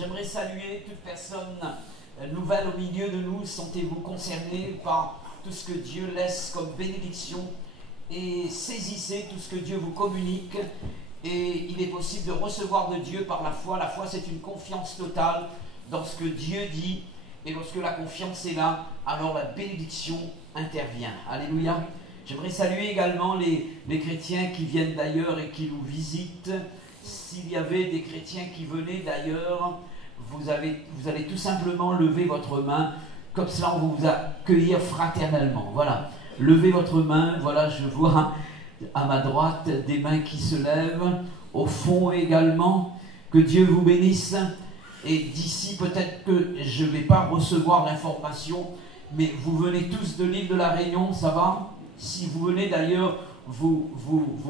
J'aimerais saluer toute personne nouvelle au milieu de nous. Sentez-vous concernés par tout ce que Dieu laisse comme bénédiction et saisissez tout ce que Dieu vous communique. Et il est possible de recevoir de Dieu par la foi. La foi, c'est une confiance totale dans ce que Dieu dit. Et lorsque la confiance est là, alors la bénédiction intervient. Alléluia. J'aimerais saluer également les chrétiens qui viennent d'ailleurs et qui nous visitent. S'il y avait des chrétiens qui venaient d'ailleurs, vous allez tout simplement lever votre main. Comme cela, on va vous accueillir fraternellement. Voilà. Levez votre main. Voilà, je vois à ma droite des mains qui se lèvent. Au fond également. Que Dieu vous bénisse. Et d'ici, peut-être que je ne vais pas recevoir l'information, mais vous venez tous de l'île de la Réunion, ça va? Si vous venez d'ailleurs, vous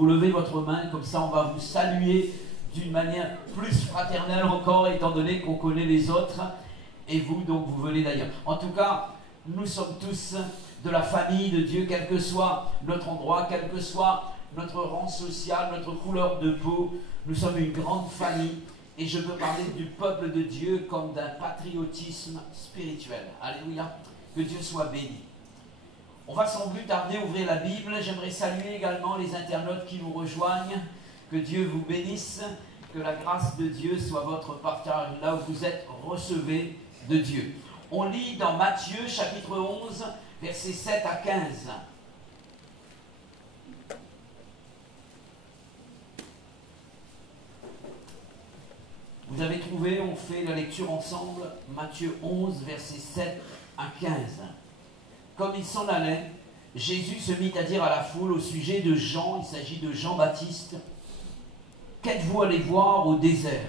levez votre main, comme ça on va vous saluer d'une manière plus fraternelle encore, étant donné qu'on connaît les autres, et vous, donc, vous venez d'ailleurs. En tout cas, nous sommes tous de la famille de Dieu, quel que soit notre endroit, quel que soit notre rang social, notre couleur de peau, nous sommes une grande famille. Et je veux parler du peuple de Dieu comme d'un patriotisme spirituel. Alléluia. Que Dieu soit béni. On va sans plus tarder ouvrir la Bible. J'aimerais saluer également les internautes qui nous rejoignent. Que Dieu vous bénisse. Que la grâce de Dieu soit votre partage. Là où vous êtes, recevez de Dieu. On lit dans Matthieu chapitre 11, versets 7 à 15. Vous avez trouvé, on fait la lecture ensemble, Matthieu 11, versets 7 à 15. Comme il s'en allait, Jésus se mit à dire à la foule au sujet de Jean, il s'agit de Jean-Baptiste, « Qu'êtes-vous allé voir au désert?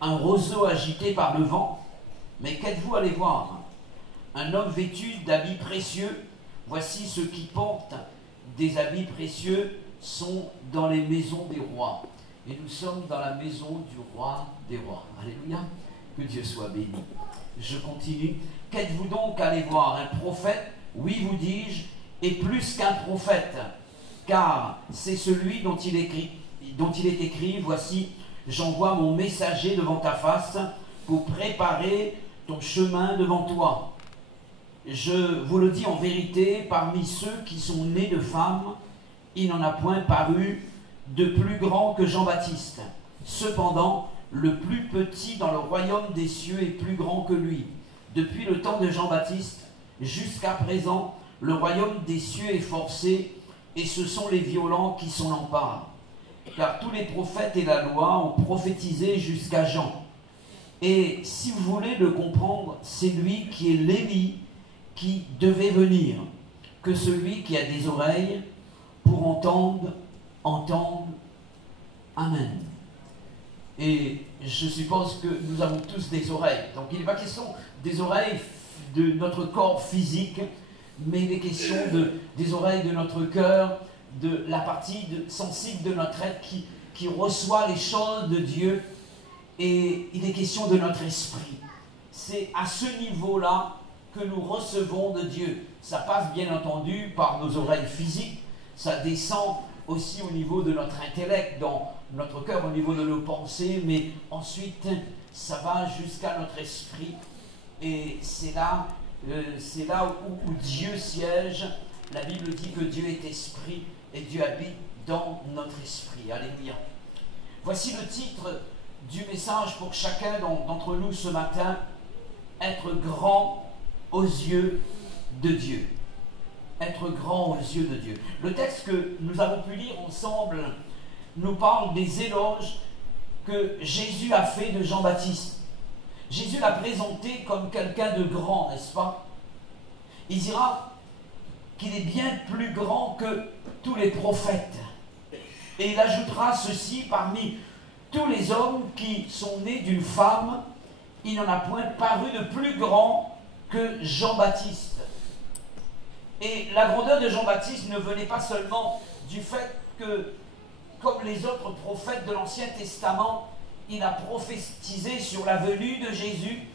Un roseau agité par le vent? Mais qu'êtes-vous allé voir? Un homme vêtu d'habits précieux? Voici ceux qui portent des habits précieux sont dans les maisons des rois. » Et nous sommes dans la maison du roi des rois. Alléluia. Que Dieu soit béni. Je continue. Qu'êtes-vous donc allé voir? Un prophète? Oui, vous dis-je, et plus qu'un prophète. Car c'est celui dont il est écrit, voici, j'envoie mon messager devant ta face pour préparer ton chemin devant toi. Je vous le dis en vérité, parmi ceux qui sont nés de femmes, il n'en a point paru de plus grand que Jean-Baptiste. Cependant, le plus petit dans le royaume des cieux est plus grand que lui. Depuis le temps de Jean-Baptiste jusqu'à présent, le royaume des cieux est forcé, et ce sont les violents qui s'en emparent. Car tous les prophètes et la loi ont prophétisé jusqu'à Jean. Et si vous voulez le comprendre, c'est lui qui est l'Élie qui devait venir, que celui qui a des oreilles pour entendre. Amen. Et je suppose que nous avons tous des oreilles. Donc il n'est pas question des oreilles de notre corps physique, mais il est question des oreilles de notre cœur, de la partie sensible de notre être qui reçoit les choses de Dieu. Et il est question de notre esprit. C'est à ce niveau-là que nous recevons de Dieu. Ça passe bien entendu par nos oreilles physiques, ça descend aussi au niveau de notre intellect, dans notre cœur, au niveau de nos pensées, mais ensuite ça va jusqu'à notre esprit, et c'est là où Dieu siège. La Bible dit que Dieu est esprit et Dieu habite dans notre esprit. Alléluia. Voici le titre du message pour chacun d'entre nous ce matin: être grand aux yeux de Dieu. Être grand aux yeux de Dieu. Le texte que nous avons pu lire ensemble nous parle des éloges que Jésus a fait de Jean-Baptiste. Jésus l'a présenté comme quelqu'un de grand, n'est-ce pas? Il dira qu'il est bien plus grand que tous les prophètes. Et il ajoutera ceci: parmi tous les hommes qui sont nés d'une femme, il n'en a point paru de plus grand que Jean-Baptiste. Et la grandeur de Jean-Baptiste ne venait pas seulement du fait que, comme les autres prophètes de l'Ancien Testament, il a prophétisé sur la venue de Jésus,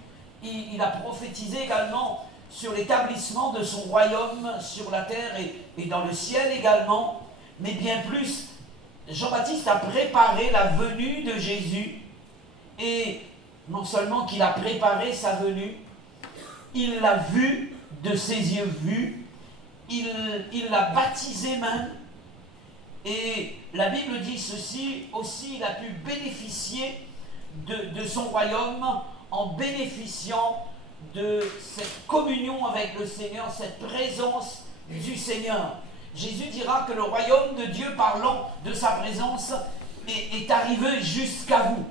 il a prophétisé également sur l'établissement de son royaume sur la terre et dans le ciel également, mais bien plus, Jean-Baptiste a préparé la venue de Jésus, et non seulement qu'il a préparé sa venue, il l'a vu de ses yeux vus, il l'a baptisé même, et la Bible dit ceci aussi, il a pu bénéficier de son royaume en bénéficiant de cette communion avec le Seigneur, cette présence du Seigneur. Jésus dira que le royaume de Dieu, parlant de sa présence, est arrivé jusqu'à vous.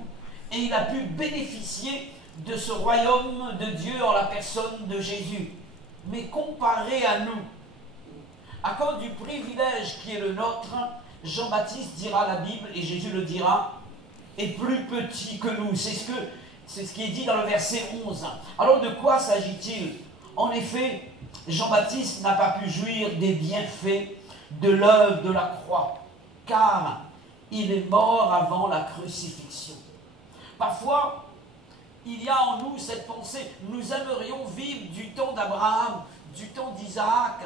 Et il a pu bénéficier de ce royaume de Dieu en la personne de Jésus. Mais comparé à nous, à cause du privilège qui est le nôtre, Jean-Baptiste dira la Bible, et Jésus le dira, est plus petit que nous. C'est ce qui est dit dans le verset 11. Alors de quoi s'agit-il? En effet, Jean-Baptiste n'a pas pu jouir des bienfaits de l'œuvre de la croix, car il est mort avant la crucifixion. Parfois, il y a en nous cette pensée, nous aimerions vivre du temps d'Abraham, du temps d'Isaac,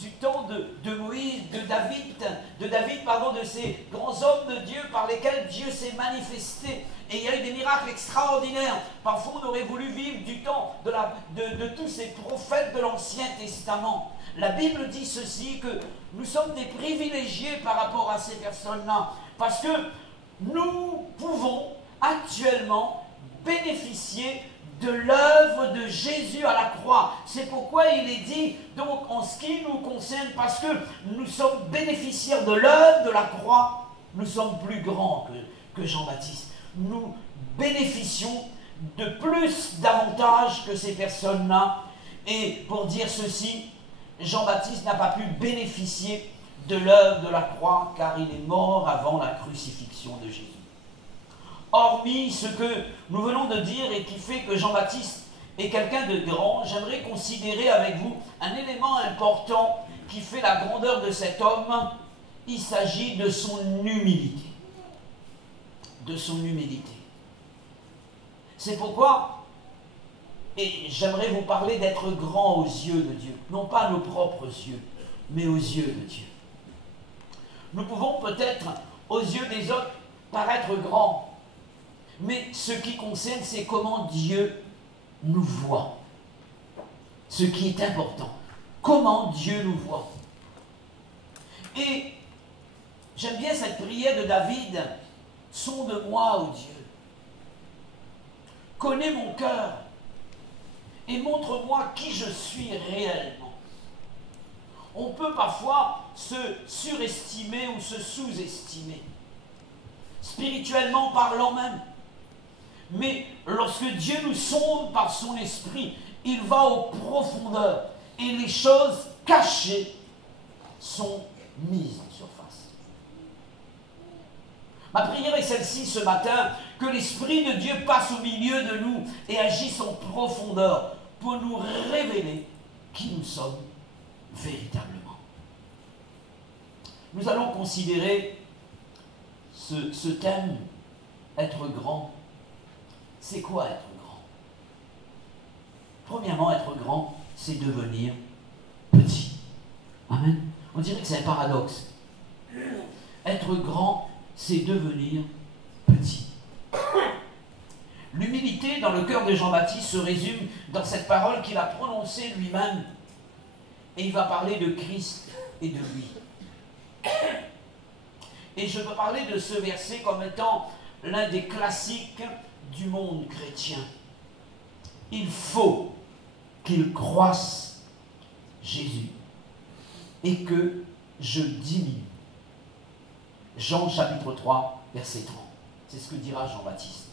du temps de Moïse, de David, de ces grands hommes de Dieu par lesquels Dieu s'est manifesté. Et il y a eu des miracles extraordinaires. Parfois, on aurait voulu vivre du temps de tous ces prophètes de l'Ancien Testament. La Bible dit ceci, que nous sommes des privilégiés par rapport à ces personnes-là, parce que nous pouvons actuellement bénéficier de l'œuvre de Jésus à la croix. C'est pourquoi il est dit, donc en ce qui nous concerne, parce que nous sommes bénéficiaires de l'œuvre de la croix, nous sommes plus grands que Jean-Baptiste. Nous bénéficions de plus d'avantages que ces personnes-là. Et pour dire ceci, Jean-Baptiste n'a pas pu bénéficier de l'œuvre de la croix, car il est mort avant la crucifixion de Jésus. Hormis ce que nous venons de dire et qui fait que Jean-Baptiste est quelqu'un de grand, j'aimerais considérer avec vous un élément important qui fait la grandeur de cet homme. Il s'agit de son humilité. De son humilité. C'est pourquoi, et j'aimerais vous parler d'être grand aux yeux de Dieu, non pas à nos propres yeux, mais aux yeux de Dieu. Nous pouvons peut-être, aux yeux des autres, paraître grands, mais ce qui concerne, c'est comment Dieu nous voit. Ce qui est important. Comment Dieu nous voit. Et j'aime bien cette prière de David. Sonde-moi, ô Dieu. Connais mon cœur et montre-moi qui je suis réellement. On peut parfois se surestimer ou se sous-estimer. Spirituellement parlant même. Mais lorsque Dieu nous sonde par son esprit, il va aux profondeurs et les choses cachées sont mises en surface. Ma prière est celle-ci ce matin, que l'Esprit de Dieu passe au milieu de nous et agisse en profondeur pour nous révéler qui nous sommes véritablement. Nous allons considérer ce thème, être grand. C'est quoi être grand? Premièrement, être grand, c'est devenir petit. Amen. On dirait que c'est un paradoxe. Être grand, c'est devenir petit. L'humilité dans le cœur de Jean-Baptiste se résume dans cette parole qu'il a prononcée lui-même. Et il va parler de Christ et de lui. Et je peux parler de ce verset comme étant l'un des classiques du monde chrétien. Il faut qu'il croisse, Jésus, et que je diminue. Jean chapitre 3, verset 30. C'est ce que dira Jean-Baptiste.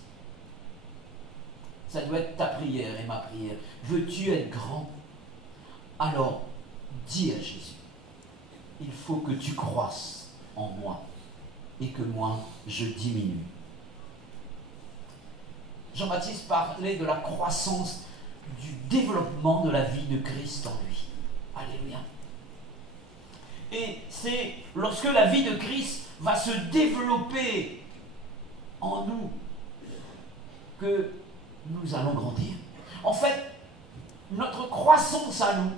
Ça doit être ta prière et ma prière. Veux-tu être grand? Alors, dis à Jésus, il faut que tu croisses en moi et que moi, je diminue. Jean-Baptiste parlait de la croissance, du développement de la vie de Christ en lui. Alléluia. Et c'est lorsque la vie de Christ va se développer en nous que nous allons grandir. En fait, notre croissance à nous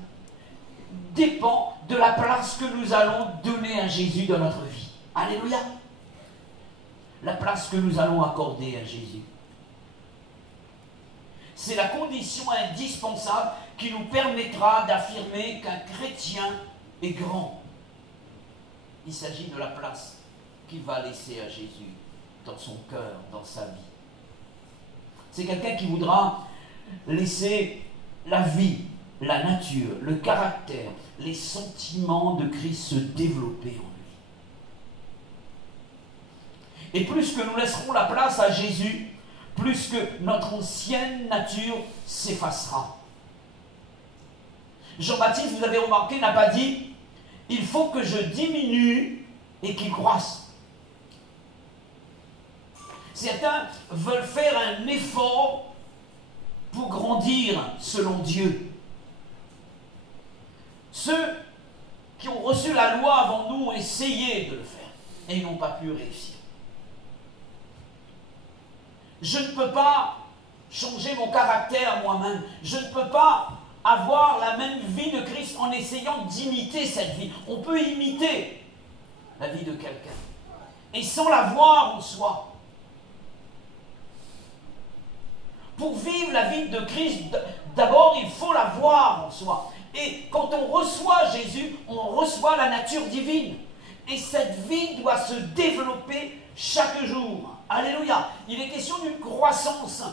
dépend de la place que nous allons donner à Jésus dans notre vie. Alléluia. La place que nous allons accorder à Jésus. C'est la condition indispensable qui nous permettra d'affirmer qu'un chrétien est grand. Il s'agit de la place qu'il va laisser à Jésus dans son cœur, dans sa vie. C'est quelqu'un qui voudra laisser la vie, la nature, le caractère, les sentiments de Christ se développer en lui. Et plus que nous laisserons la place à Jésus, plus que notre ancienne nature s'effacera. Jean-Baptiste, vous avez remarqué, n'a pas dit « il faut que je diminue et qu'il croisse ». Certains veulent faire un effort pour grandir selon Dieu. Ceux qui ont reçu la loi avant nous ont essayé de le faire et ils n'ont pas pu réussir. Je ne peux pas changer mon caractère moi-même. Je ne peux pas avoir la même vie de Christ en essayant d'imiter cette vie. On peut imiter la vie de quelqu'un et sans la voir en soi. Pour vivre la vie de Christ, d'abord il faut la voir en soi. Et quand on reçoit Jésus, on reçoit la nature divine. Et cette vie doit se développer chaque jour. Alléluia. Il est question d'une croissance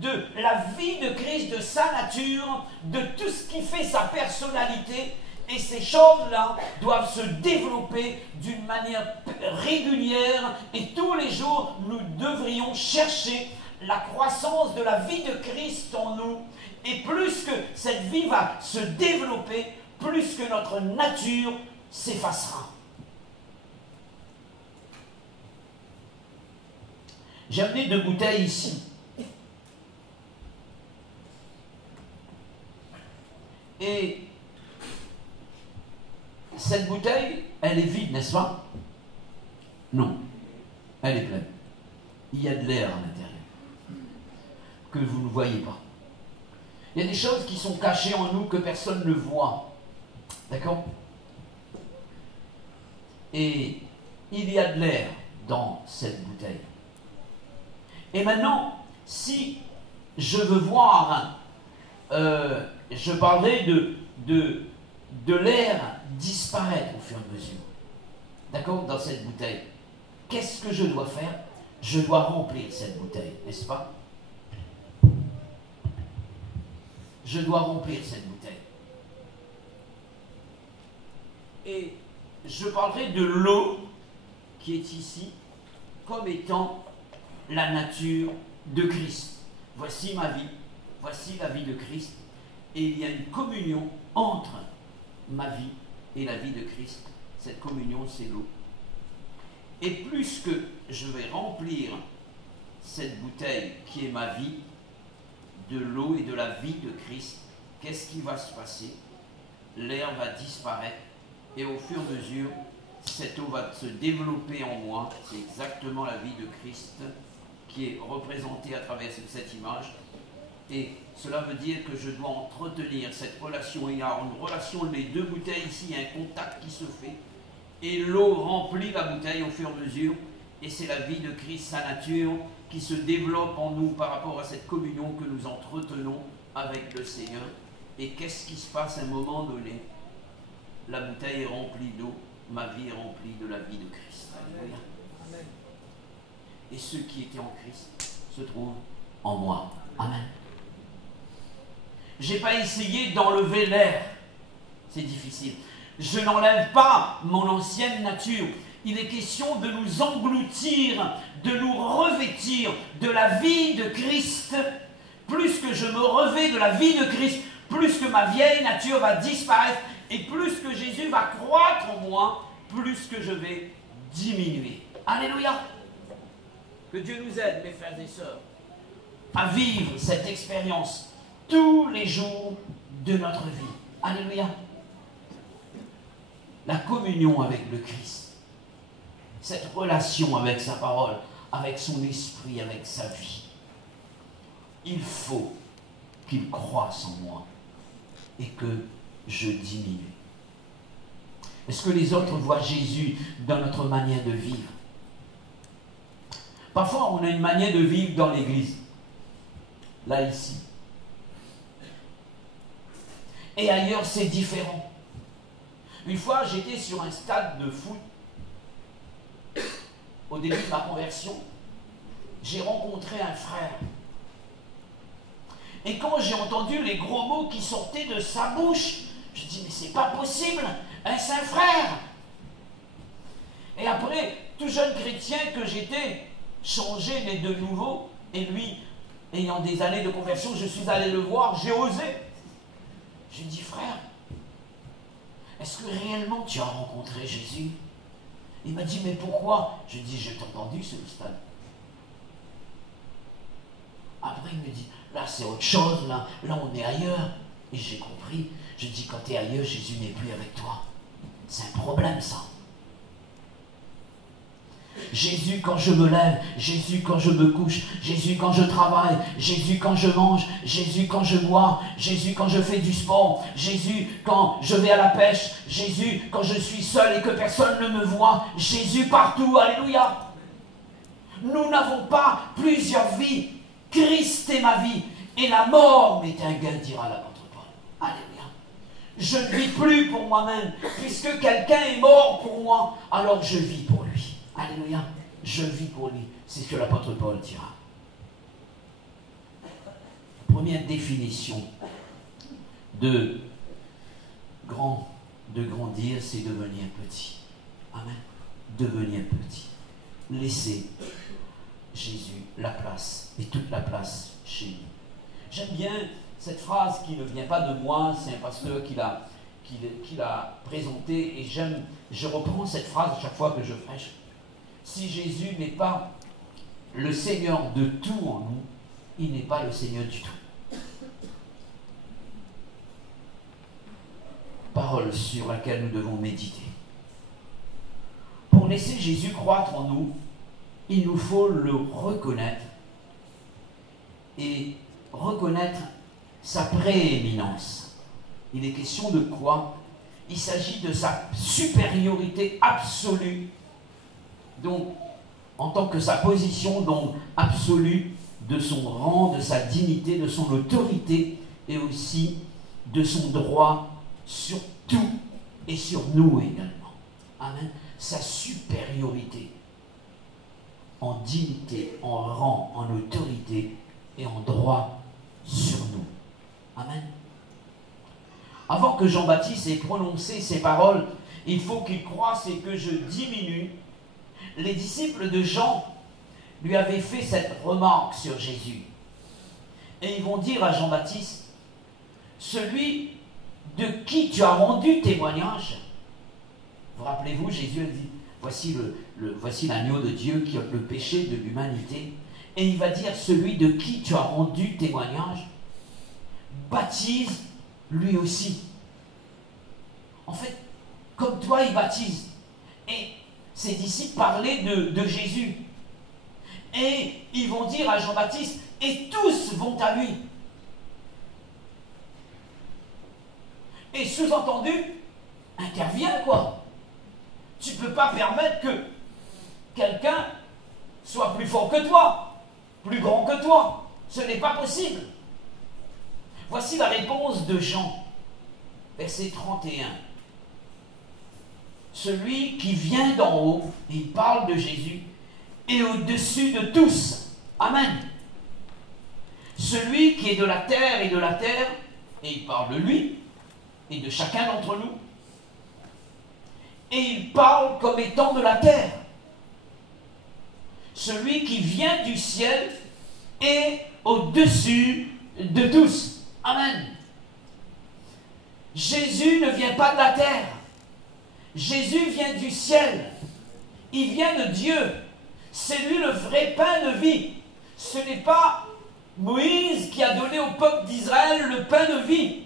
de la vie de Christ, de sa nature, de tout ce qui fait sa personnalité. Et ces choses-là doivent se développer d'une manière régulière. Et tous les jours, nous devrions chercher la croissance de la vie de Christ en nous. Et plus que cette vie va se développer, plus que notre nature s'effacera. J'ai amené 2 bouteilles ici. Et cette bouteille, elle est vide, n'est-ce pas? Non, elle est pleine. Il y a de l'air à l'intérieur que vous ne voyez pas. Il y a des choses qui sont cachées en nous que personne ne voit. D'accord? Et il y a de l'air dans cette bouteille. Et maintenant, si je veux voir, je parlerai de l'air disparaître au fur et à mesure. D'accord? Dans cette bouteille. Qu'est-ce que je dois faire? Je dois remplir cette bouteille, n'est-ce pas? Je dois remplir cette bouteille. Et je parlerai de l'eau qui est ici comme étant la nature de Christ. Voici ma vie, voici la vie de Christ. Et il y a une communion entre ma vie et la vie de Christ. Cette communion, c'est l'eau. Et plus que je vais remplir cette bouteille qui est ma vie, de l'eau et de la vie de Christ, qu'est-ce qui va se passer? L'air va disparaître et au fur et à mesure, cette eau va se développer en moi. C'est exactement la vie de Christ qui est représentée à travers cette image. Et cela veut dire que je dois entretenir cette relation. Il y a une relation, les 2 bouteilles ici, il y a un contact qui se fait. Et l'eau remplit la bouteille au fur et à mesure. Et c'est la vie de Christ, sa nature, qui se développe en nous par rapport à cette communion que nous entretenons avec le Seigneur. Et qu'est-ce qui se passe à un moment donné? La bouteille est remplie d'eau, ma vie est remplie de la vie de Christ. Alléluia. Amen. Et ceux qui étaient en Christ se trouvent en moi. Amen. Je n'ai pas essayé d'enlever l'air. C'est difficile. Je n'enlève pas mon ancienne nature. Il est question de nous engloutir, de nous revêtir de la vie de Christ. Plus que je me revêts de la vie de Christ, plus que ma vieille nature va disparaître et plus que Jésus va croître en moi, plus que je vais diminuer. Alléluia! Que Dieu nous aide, mes frères et sœurs, à vivre cette expérience tous les jours de notre vie. Alléluia! La communion avec le Christ, cette relation avec sa parole, avec son esprit, avec sa vie. Il faut qu'il croisse en moi et que je diminue. Est-ce que les autres voient Jésus dans notre manière de vivre? Parfois, on a une manière de vivre dans l'église. Là, ici. et ailleurs c'est différent. Une fois, j'étais sur un stade de foot, au début de ma conversion, j'ai rencontré un frère. Et quand j'ai entendu les gros mots qui sortaient de sa bouche, je dis, mais c'est pas possible, un saint frère. Et après, tout jeune chrétien que j'étais, changé, né de nouveau, et lui, ayant des années de conversion, je suis allé le voir, j'ai osé. Je lui ai dit, frère, est-ce que réellement tu as rencontré Jésus? Il m'a dit, mais pourquoi? Je lui ai dit, je t'ai entendu sur le stade. Après, il me dit, là c'est autre chose, là on est ailleurs. Et j'ai compris. Je dis, quand tu es ailleurs, Jésus n'est plus avec toi. C'est un problème, ça. Jésus quand je me lève, Jésus quand je me couche, Jésus quand je travaille, Jésus quand je mange, Jésus quand je bois, Jésus quand je fais du sport, Jésus quand je vais à la pêche, Jésus quand je suis seul et que personne ne me voit, Jésus partout, alléluia. Nous n'avons pas plusieurs vies. Christ est ma vie et la mort m'est un gain, dira l'apôtre Paul. Alléluia. Je ne vis plus pour moi-même, puisque quelqu'un est mort pour moi, alors je vis pour lui. Alléluia. Je vis pour lui. C'est ce que l'apôtre Paul dira. Première définition de grandir, c'est devenir petit. Amen. Devenir petit. Laisser Jésus la place, et toute la place chez nous. J'aime bien cette phrase qui ne vient pas de moi, c'est un pasteur qui l'a présentée, et je reprends cette phrase à chaque fois que je prêche. Si Jésus n'est pas le Seigneur de tout en nous, il n'est pas le Seigneur du tout. Parole sur laquelle nous devons méditer. Pour laisser Jésus croître en nous, il nous faut le reconnaître et reconnaître sa prééminence. Il est question de quoi? Il s'agit de sa supériorité absolue, donc en tant que sa position donc absolue, de son rang, de sa dignité, de son autorité et aussi de son droit sur tout et sur nous également. Amen. Sa supériorité en dignité, en rang, en autorité et en droit sur nous. Amen. Avant que Jean-Baptiste ait prononcé ces paroles, il faut qu'il croisse et que je diminue. Les disciples de Jean lui avaient fait cette remarque sur Jésus. Et ils vont dire à Jean-Baptiste, celui de qui tu as rendu témoignage. Vous rappelez-vous, Jésus a dit, voici l'agneau de Dieu qui ôte le péché de l'humanité. Et il va dire, celui de qui tu as rendu témoignage, baptise lui aussi. En fait, comme toi, il baptise. Et ses disciples parlaient de Jésus. Et ils vont dire à Jean-Baptiste, et tous vont à lui. Et sous-entendu, intervient quoi. Tu ne peux pas permettre que quelqu'un soit plus fort que toi, plus grand que toi. Ce n'est pas possible. Voici la réponse de Jean, verset 31. Celui qui vient d'en haut, il parle de Jésus, est au-dessus de tous. Amen. Celui qui est de la terre et de la terre, et il parle de lui, et de chacun d'entre nous, et il parle comme étant de la terre. Celui qui vient du ciel est au-dessus de tous. Amen. Jésus ne vient pas de la terre. Jésus vient du ciel. Il vient de Dieu. C'est lui le vrai pain de vie. Ce n'est pas Moïse qui a donné au peuple d'Israël le pain de vie.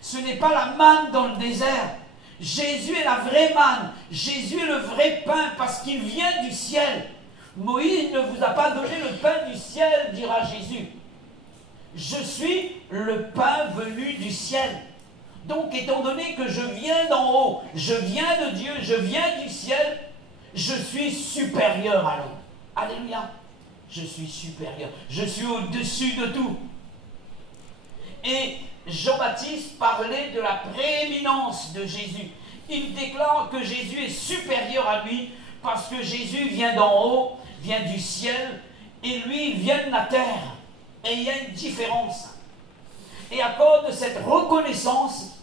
Ce n'est pas la manne dans le désert. Jésus est la vraie manne. Jésus est le vrai pain parce qu'il vient du ciel. Moïse ne vous a pas donné le pain du ciel, dira Jésus. Je suis le pain venu du ciel. Donc, étant donné que je viens d'en haut, je viens de Dieu, je viens du ciel, je suis supérieur à l'homme. Alléluia. Je suis supérieur. Je suis au-dessus de tout. Et Jean-Baptiste parlait de la prééminence de Jésus. Il déclare que Jésus est supérieur à lui parce que Jésus vient d'en haut, vient du ciel, et lui, il vient de la terre. Et il y a une différence. Et à cause de cette reconnaissance,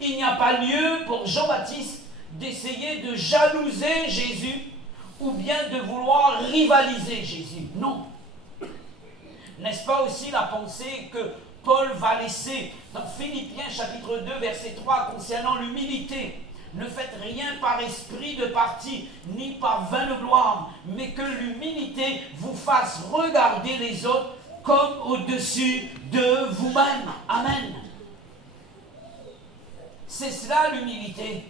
il n'y a pas lieu pour Jean-Baptiste d'essayer de jalouser Jésus ou bien de vouloir rivaliser Jésus. Non. N'est-ce pas aussi la pensée que Paul va laisser dans Philippiens chapitre 2 verset 3 concernant l'humilité? Ne faites rien par esprit de parti, ni par vain de gloire, mais que l'humilité vous fasse regarder les autres comme au-dessus de vous-même. Amen. C'est cela l'humilité.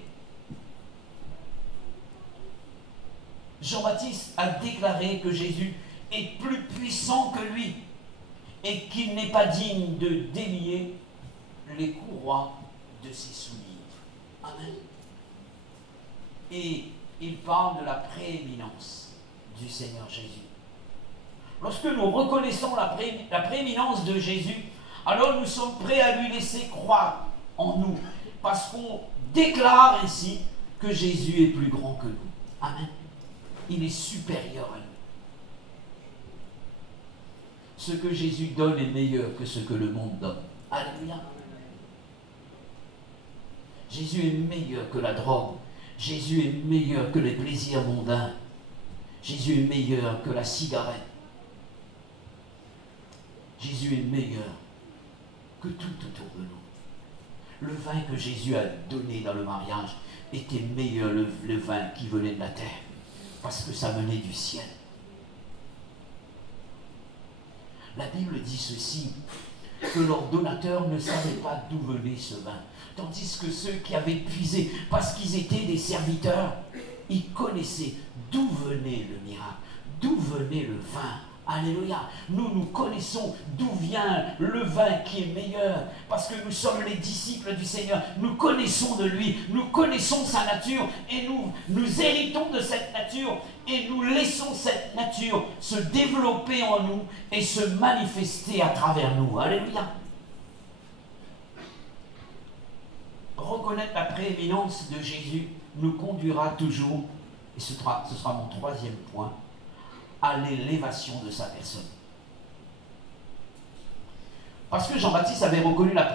Jean-Baptiste a déclaré que Jésus est plus puissant que lui et qu'il n'est pas digne de délier les courroies de ses souliers. Amen. Et il parle de la prééminence du Seigneur Jésus. Lorsque nous reconnaissons la prééminence de Jésus, alors nous sommes prêts à lui laisser croire en nous, parce qu'on déclare ainsi que Jésus est plus grand que nous. Amen. Il est supérieur à nous. Ce que Jésus donne est meilleur que ce que le monde donne. Alléluia. Jésus est meilleur que la drogue. Jésus est meilleur que les plaisirs mondains. Jésus est meilleur que la cigarette. Jésus est meilleur que tout autour de nous. Le vin que Jésus a donné dans le mariage était meilleur le vin qui venait de la terre, parce que ça venait du ciel. La Bible dit ceci, que leurs donateurs ne savaient pas d'où venait ce vin, tandis que ceux qui avaient puisé, parce qu'ils étaient des serviteurs, ils connaissaient d'où venait le miracle, d'où venait le vin. Alléluia. Nous connaissons d'où vient le vin qui est meilleur, parce que nous sommes les disciples du Seigneur. Nous connaissons de lui, nous connaissons sa nature, et nous héritons de cette nature, et nous laissons cette nature se développer en nous et se manifester à travers nous. Alléluia. Reconnaître la prééminence de Jésus nous conduira toujours, et ce sera mon troisième point, à l'élévation de sa personne. Parce que Jean-Baptiste avait reconnu la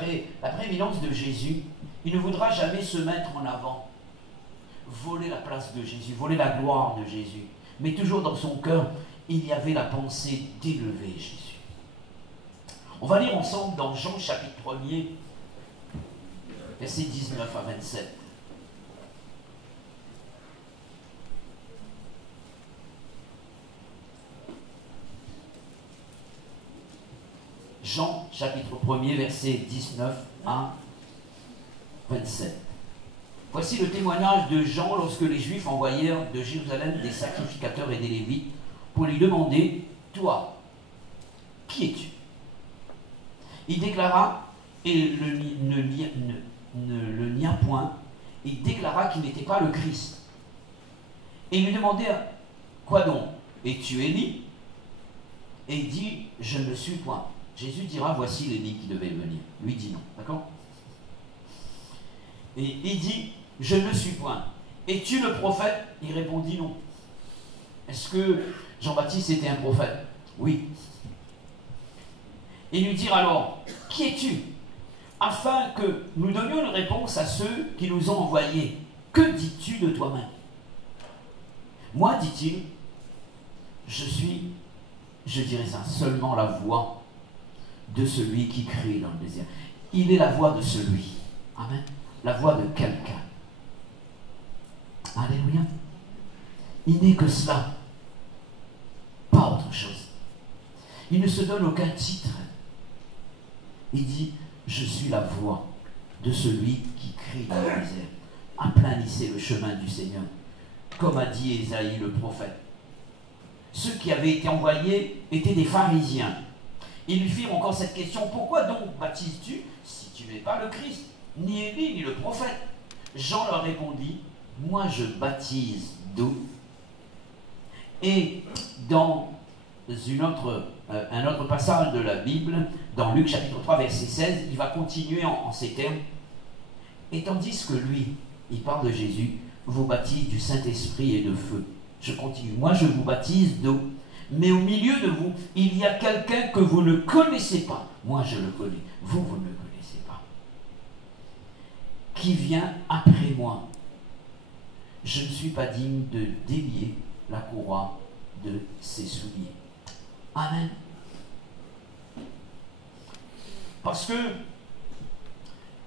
prééminence de Jésus, il ne voudra jamais se mettre en avant, voler la place de Jésus, voler la gloire de Jésus. Mais toujours dans son cœur, il y avait la pensée d'élever Jésus. On va lire ensemble dans Jean chapitre 1er, versets 19 à 27. Jean, chapitre 1er, versets 19 à 27. Voici le témoignage de Jean lorsque les Juifs envoyèrent de Jérusalem des sacrificateurs et des Lévites pour lui demander « Toi, qui es-tu » Il déclara, et ne le nia point, il déclara qu'il n'était pas le Christ. Et ils lui demandèrent « Quoi donc? Es-tu Élie » Et il dit « Je ne le suis point. » Jésus dira, voici l'Élie qui devait venir. Lui dit non, d'accord? Et il dit, je ne suis point. Es-tu le prophète? Il répondit non. Est-ce que Jean-Baptiste était un prophète? Oui. Et lui dire alors, qui es-tu? Afin que nous donnions une réponse à ceux qui nous ont envoyés. Que dis-tu de toi-même? Moi, dit-il, je suis, je dirais ça, seulement la voix de celui qui crie dans le désert. Il est la voix de celui. Amen. La voix de quelqu'un. Alléluia. Il n'est que cela. Pas autre chose. Il ne se donne aucun titre. Il dit, je suis la voix de celui qui crie dans le désert. Aplanissez le chemin du Seigneur. Comme a dit Ésaïe le prophète. Ceux qui avaient été envoyés étaient des pharisiens. Ils lui firent encore cette question, pourquoi donc baptises-tu si tu n'es pas le Christ, ni Élie, ni le prophète? Jean leur répondit, moi je baptise d'eau. Et dans une autre un autre passage de la Bible, dans Luc chapitre 3, verset 16, il va continuer en ces termes. Et tandis que lui, il parle de Jésus, vous baptise du Saint-Esprit et de feu. Je continue. Moi, je vous baptise d'eau. Mais au milieu de vous, il y a quelqu'un que vous ne connaissez pas. Moi, je le connais. Vous, vous ne le connaissez pas. Qui vient après moi. Je ne suis pas digne de délier la courroie de ses souliers. Amen. Parce que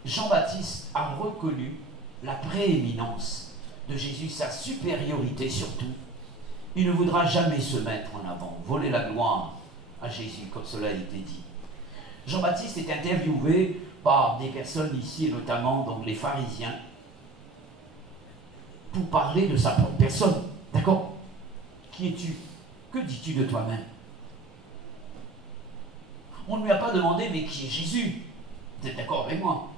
Jean-Baptiste a reconnu la prééminence de Jésus, sa supériorité surtout. Il ne voudra jamais se mettre en avant, voler la gloire à Jésus, comme cela a été dit. Jean-Baptiste est interviewé par des personnes ici, et notamment donc les pharisiens, pour parler de sa propre personne. D'accord? Qui es-tu? Que dis-tu de toi-même? On ne lui a pas demandé, mais qui est Jésus? Vous êtes d'accord avec moi?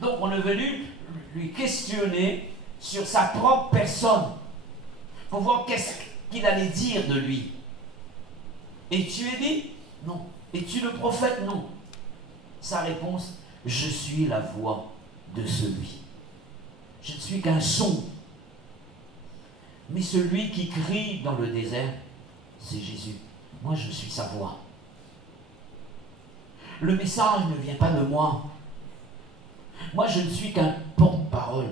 Donc on est venu lui questionner sur sa propre personne, pour voir qu'est-ce qu'il allait dire de lui. Es-tu Élie? Non. Es-tu le prophète? Non. Sa réponse, je suis la voix de celui. Je ne suis qu'un son. Mais celui qui crie dans le désert, c'est Jésus. Moi, je suis sa voix. Le message ne vient pas de moi. Moi, je ne suis qu'un porte-parole,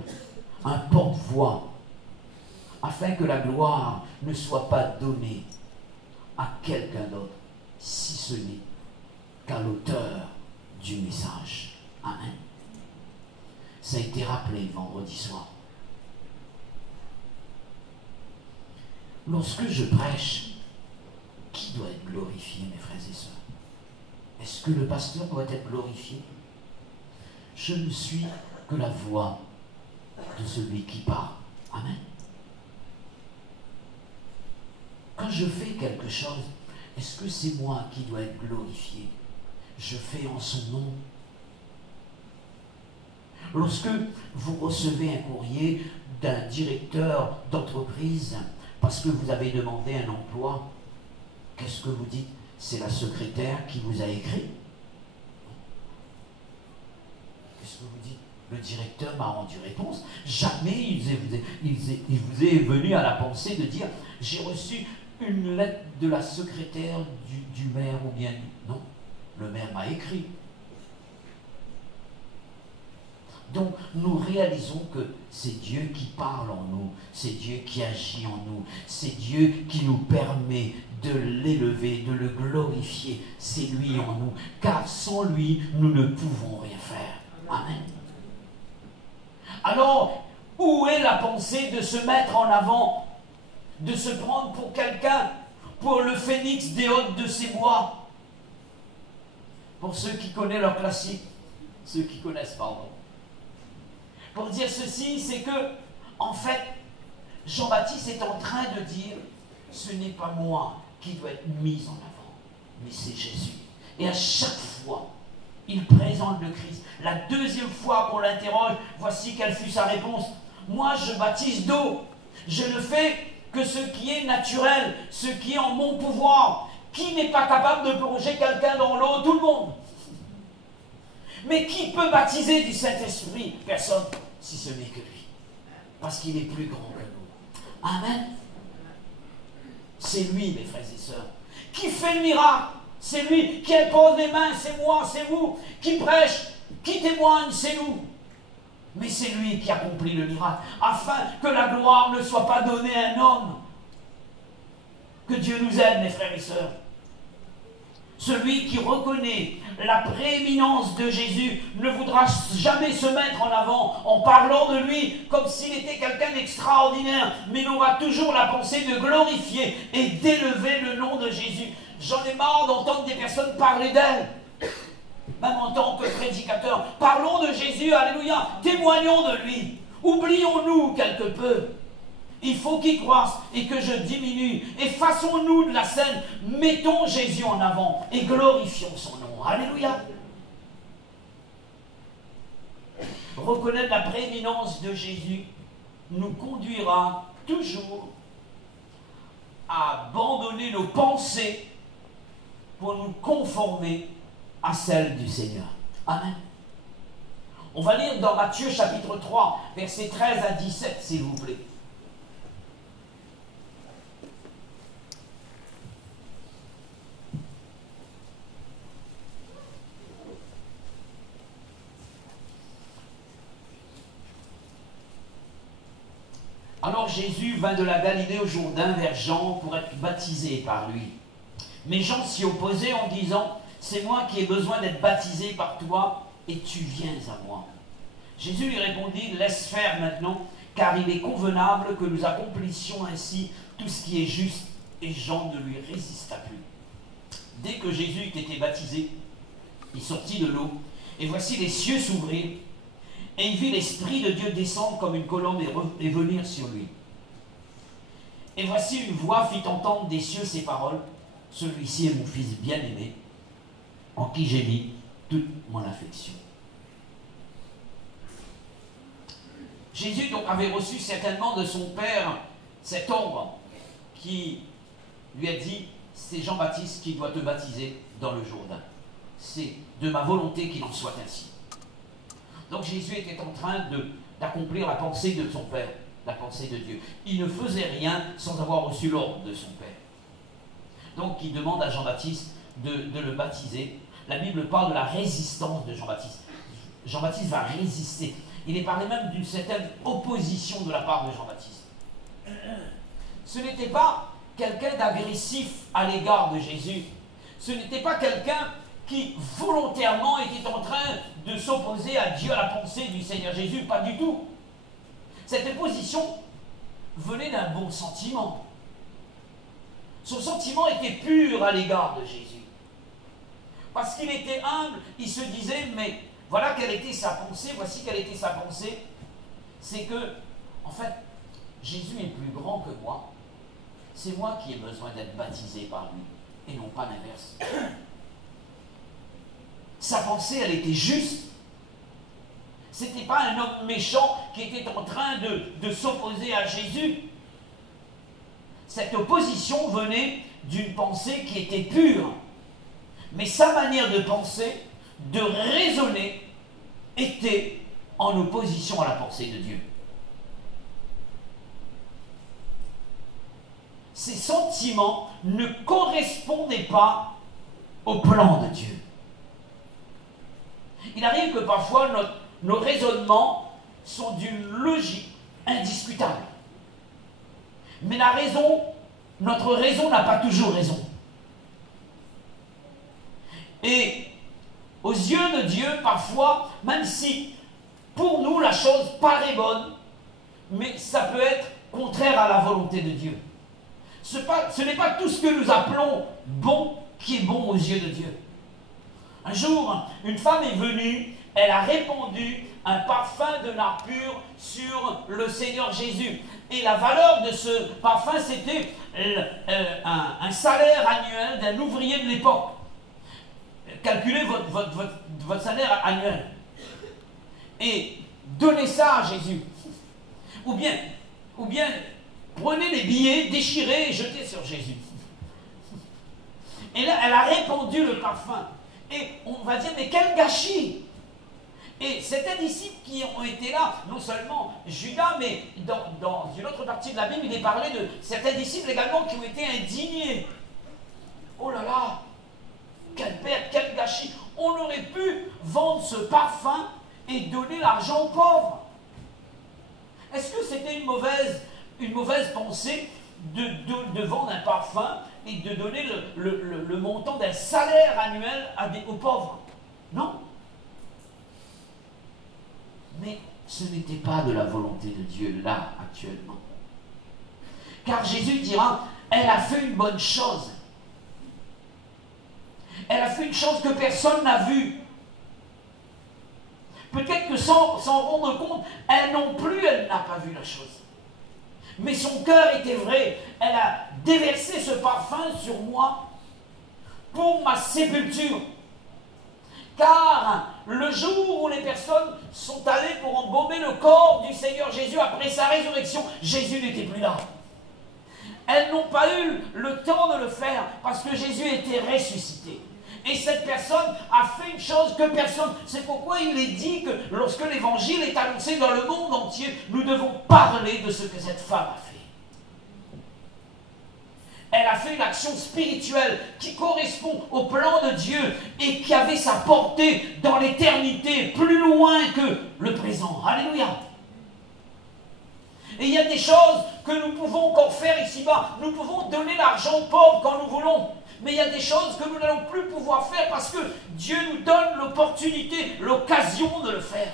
un porte-voix, afin que la gloire ne soit pas donnée à quelqu'un d'autre, si ce n'est qu'à l'auteur du message. Amen. Ça a été rappelé vendredi soir. Lorsque je prêche, qui doit être glorifié, mes frères et sœurs? Est-ce que le pasteur doit être glorifié? Je ne suis que la voix de celui qui parle. Amen. Quand je fais quelque chose, est-ce que c'est moi qui dois être glorifié? Je fais en son nom. Lorsque vous recevez un courrier d'un directeur d'entreprise parce que vous avez demandé un emploi, qu'est-ce que vous dites? C'est la secrétaire qui vous a écrit. Qu'est-ce que vous dites? Le directeur m'a rendu réponse. Jamais il vous est venu à la pensée de dire j'ai reçu une lettre de la secrétaire du maire ou bien du... Non, le maire m'a écrit. Donc nous réalisons que c'est Dieu qui parle en nous, c'est Dieu qui agit en nous, c'est Dieu qui nous permet de l'élever, de le glorifier, c'est lui en nous, car sans lui, nous ne pouvons rien faire. Amen. Alors, où est la pensée de se mettre en avant, de se prendre pour quelqu'un, pour le phénix des hôtes de ces bois? Pour ceux qui connaissent leur classique, ceux qui connaissent, pardon. Pour dire ceci, c'est que, en fait, Jean-Baptiste est en train de dire, ce n'est pas moi qui dois être mis en avant, mais c'est Jésus. Et à chaque fois, il présente le Christ. La deuxième fois qu'on l'interroge, voici quelle fut sa réponse. Moi, je baptise d'eau. Je ne fais que ce qui est naturel, ce qui est en mon pouvoir. Qui n'est pas capable de plonger quelqu'un dans l'eau? Tout le monde. Mais qui peut baptiser du Saint-Esprit? Personne, si ce n'est que lui. Parce qu'il est plus grand que nous. Amen. C'est lui, mes frères et sœurs, qui fait le miracle. C'est lui qui impose les mains, c'est moi, c'est vous. Qui prêche, qui témoigne, c'est nous. Mais c'est lui qui accomplit le miracle, afin que la gloire ne soit pas donnée à un homme. Que Dieu nous aide, mes frères et sœurs. Celui qui reconnaît la prééminence de Jésus ne voudra jamais se mettre en avant en parlant de lui comme s'il était quelqu'un d'extraordinaire, mais il aura toujours la pensée de glorifier et d'élever le nom de Jésus. J'en ai marre d'entendre des personnes parler d'elle, même en tant que prédicateur. Parlons de Jésus, alléluia, témoignons de lui. Oublions-nous quelque peu. Il faut qu'il croisse et que je diminue. Effaçons-nous de la scène. Mettons Jésus en avant et glorifions son nom. Alléluia. Reconnaître la prééminence de Jésus nous conduira toujours à abandonner nos pensées pour nous conformer à celle du Seigneur. Amen. On va lire dans Matthieu chapitre 3, versets 13 à 17, s'il vous plaît. Alors Jésus vint de la Galilée au Jourdain vers Jean pour être baptisé par lui. Mais Jean s'y opposait en disant, « C'est moi qui ai besoin d'être baptisé par toi, et tu viens à moi. » Jésus lui répondit, « Laisse faire maintenant, car il est convenable que nous accomplissions ainsi tout ce qui est juste. » Et Jean ne lui résista plus. Dès que Jésus eut été baptisé, il sortit de l'eau, et voici les cieux s'ouvrirent, et il vit l'Esprit de Dieu descendre comme une colombe et venir sur lui. Et voici une voix fit entendre des cieux ces paroles, « Celui-ci est mon Fils bien-aimé, en qui j'ai mis toute mon affection. » Jésus donc avait reçu certainement de son Père cet ordre qui lui a dit, c'est Jean-Baptiste qui doit te baptiser dans le Jourdain. C'est de ma volonté qu'il en soit ainsi. Donc Jésus était en train d'accomplir la pensée de son Père, la pensée de Dieu. Il ne faisait rien sans avoir reçu l'ordre de son Père. Donc il demande à Jean-Baptiste de le baptiser. La Bible parle de la résistance de Jean-Baptiste. Jean-Baptiste va résister. Il est parlé même d'une certaine opposition de la part de Jean-Baptiste. Ce n'était pas quelqu'un d'agressif à l'égard de Jésus. Ce n'était pas quelqu'un qui volontairement était en train de s'opposer à Dieu, à la pensée du Seigneur Jésus. Pas du tout. Cette opposition venait d'un bon sentiment. Son sentiment était pur à l'égard de Jésus. Parce qu'il était humble, il se disait, mais voilà quelle était sa pensée, voici quelle était sa pensée. C'est que, en fait, Jésus est plus grand que moi. C'est moi qui ai besoin d'être baptisé par lui, et non pas l'inverse. Sa pensée, elle était juste. Ce n'était pas un homme méchant qui était en train de s'opposer à Jésus. Cette opposition venait d'une pensée qui était pure. Mais sa manière de penser, de raisonner, était en opposition à la pensée de Dieu. Ses sentiments ne correspondaient pas au plan de Dieu. Il arrive que parfois nos raisonnements sont d'une logique indiscutable. Mais notre raison n'a pas toujours raison. Et aux yeux de Dieu, parfois, même si pour nous la chose paraît bonne, mais ça peut être contraire à la volonté de Dieu. Ce n'est pas tout ce que nous appelons bon qui est bon aux yeux de Dieu. Un jour, une femme est venue, elle a répandu un parfum de nard pur sur le Seigneur Jésus. Et la valeur de ce parfum, c'était un salaire annuel d'un ouvrier de l'époque. Calculez votre salaire annuel. Et donnez ça à Jésus. Ou bien prenez les billets, déchirez et jetez sur Jésus. Et là, elle a répandu le parfum. Et on va dire, mais quel gâchis! Et certains disciples qui ont été là, non seulement Judas, mais dans une autre partie de la Bible, il est parlé de certains disciples également qui ont été indignés. Oh là là! Quelle perte, quel gâchis! On aurait pu vendre ce parfum et donner l'argent aux pauvres. Est-ce que c'était une mauvaise pensée de vendre un parfum et de donner le montant d'un salaire annuel aux pauvres? Non. Mais ce n'était pas de la volonté de Dieu là, actuellement. Car Jésus dira, elle a fait une bonne chose. Elle a fait une chose que personne n'a vue. Peut-être que sans rendre compte, elle non plus, elle n'a pas vu la chose. Mais son cœur était vrai. Elle a déversé ce parfum sur moi pour ma sépulture. Car le jour où les personnes sont allées pour embaumer le corps du Seigneur Jésus après sa résurrection, Jésus n'était plus là. elles n'ont pas eu le temps de le faire parce que Jésus était ressuscité. Et cette personne a fait une chose que personne... C'est pourquoi il est dit que lorsque l'évangile est annoncé dans le monde entier, nous devons parler de ce que cette femme a fait. Elle a fait une action spirituelle qui correspond au plan de Dieu et qui avait sa portée dans l'éternité, plus loin que le présent. Alléluia. Et il y a des choses que nous pouvons encore faire ici-bas. Nous pouvons donner l'argent aux pauvres quand nous voulons. Mais il y a des choses que nous n'allons plus pouvoir faire parce que Dieu nous donne l'opportunité, l'occasion de le faire.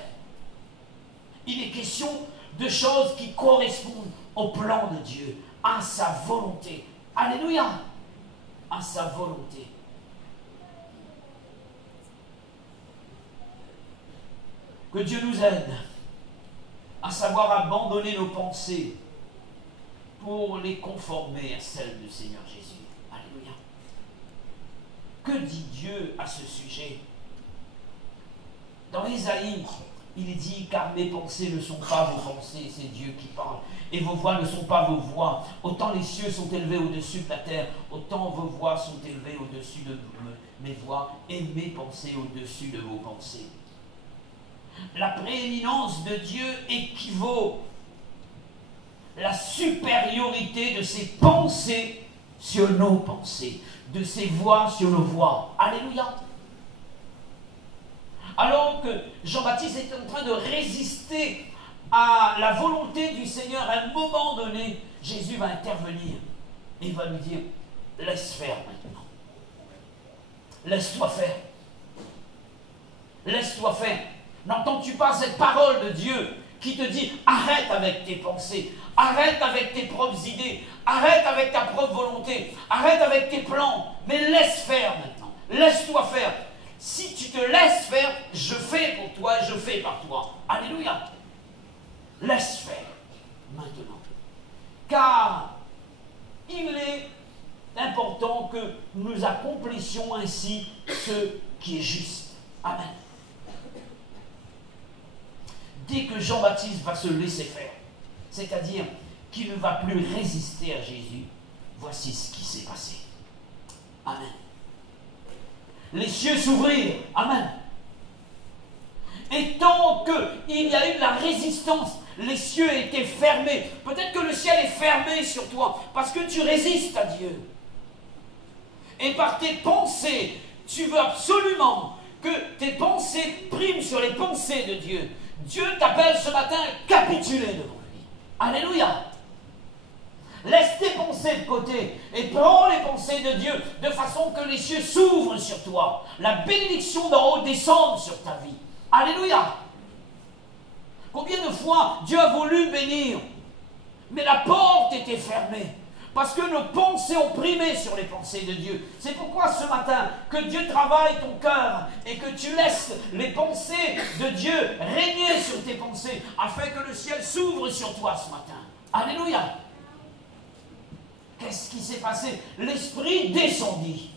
Il est question de choses qui correspondent au plan de Dieu, à sa volonté. Alléluia, à sa volonté. Que Dieu nous aide à savoir abandonner nos pensées pour les conformer à celles du Seigneur Jésus. Alléluia. Que dit Dieu à ce sujet? Dans Ésaïe, il est dit, car mes pensées ne sont pas vos pensées, c'est Dieu qui parle, et vos voix ne sont pas vos voix. Autant les cieux sont élevés au-dessus de la terre, autant vos voix sont élevées au-dessus de mes voix, et mes pensées au-dessus de vos pensées. La prééminence de Dieu équivaut la supériorité de ses pensées sur nos pensées, de ses voix sur nos voix. Alléluia. Alors que Jean-Baptiste est en train de résister à la volonté du Seigneur, à un moment donné, Jésus va intervenir et il va lui dire, laisse faire maintenant. Laisse-toi faire. Laisse-toi faire. N'entends-tu pas cette parole de Dieu qui te dit, arrête avec tes pensées, arrête avec tes propres idées, arrête avec ta propre volonté, arrête avec tes plans, mais laisse faire maintenant. Laisse-toi faire. Si tu te laisses faire, je fais pour toi et je fais par toi. Alléluia. Laisse faire maintenant. Car il est important que nous accomplissions ainsi ce qui est juste. Amen. Dès que Jean-Baptiste va se laisser faire, c'est-à-dire qu'il ne va plus résister à Jésus, voici ce qui s'est passé. Amen. Les cieux s'ouvrirent. Amen. Et tant qu'il y a eu de la résistance, les cieux étaient fermés. Peut-être que le ciel est fermé sur toi parce que tu résistes à Dieu. Et par tes pensées, tu veux absolument que tes pensées priment sur les pensées de Dieu. Dieu t'appelle ce matin à capituler devant lui. Alléluia. Laisse tes pensées de côté et prends les pensées de Dieu de façon que les cieux s'ouvrent sur toi. La bénédiction d'en haut descende sur ta vie. Alléluia. Combien de fois Dieu a voulu bénir, mais la porte était fermée parce que nos pensées ont primé sur les pensées de Dieu. C'est pourquoi ce matin, que Dieu travaille ton cœur et que tu laisses les pensées de Dieu régner sur tes pensées afin que le ciel s'ouvre sur toi ce matin. Alléluia. Qu'est-ce qui s'est passé? L'esprit descendit.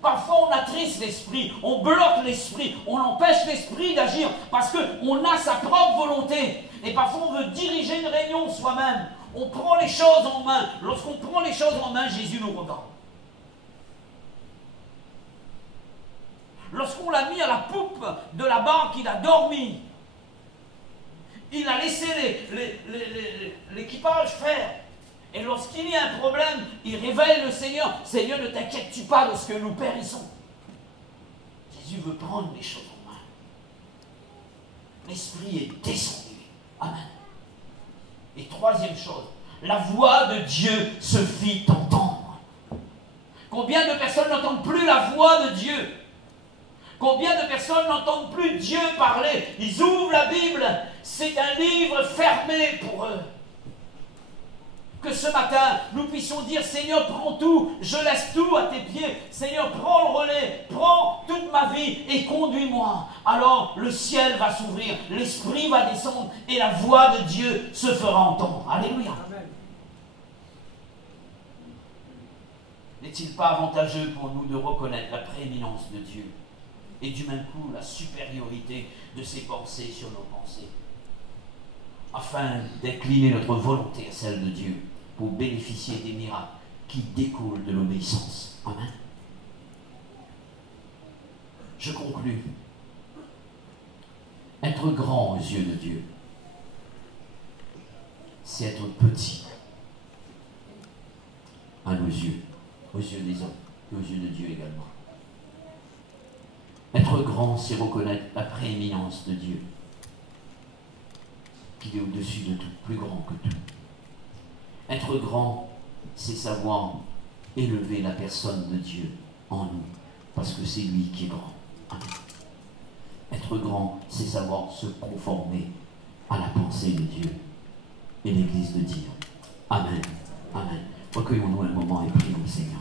Parfois on attriste l'esprit, on bloque l'esprit, on empêche l'esprit d'agir parce qu'on a sa propre volonté. Et parfois on veut diriger une réunion soi-même. On prend les choses en main. Lorsqu'on prend les choses en main, Jésus nous regarde. Lorsqu'on l'a mis à la poupe de la barque, il a dormi. Il a laissé l'équipage faire. Et lorsqu'il y a un problème, il réveille le Seigneur. Seigneur, ne t'inquiètes-tu pas de ce que nous périssons? Jésus veut prendre les choses en main. L'Esprit est descendu. Amen. Et troisième chose, la voix de Dieu se fit entendre. Combien de personnes n'entendent plus la voix de Dieu? Combien de personnes n'entendent plus Dieu parler? Ils ouvrent la Bible, c'est un livre fermé pour eux. Que ce matin, nous puissions dire, Seigneur, prends tout, je laisse tout à tes pieds. Seigneur, prends le relais, prends toute ma vie et conduis-moi. Alors, le ciel va s'ouvrir, l'Esprit va descendre et la voix de Dieu se fera entendre. Alléluia. Amen. N'est-il pas avantageux pour nous de reconnaître la prééminence de Dieu et du même coup la supériorité de ses pensées sur nos pensées, afin d'incliner notre volonté à celle de Dieu? pour bénéficier des miracles qui découlent de l'obéissance. Amen. Je conclus. Être grand aux yeux de Dieu, c'est être petit à nos yeux, aux yeux des hommes et aux yeux de Dieu également. Être grand, c'est reconnaître la prééminence de Dieu, qu'il est au-dessus de tout, plus grand que tout. Être grand, c'est savoir élever la personne de Dieu en nous, parce que c'est lui qui est grand. Amen. Être grand, c'est savoir se conformer à la pensée de Dieu et l'Église de dire. Amen. Amen. Recueillons-nous un moment et prions le Seigneur.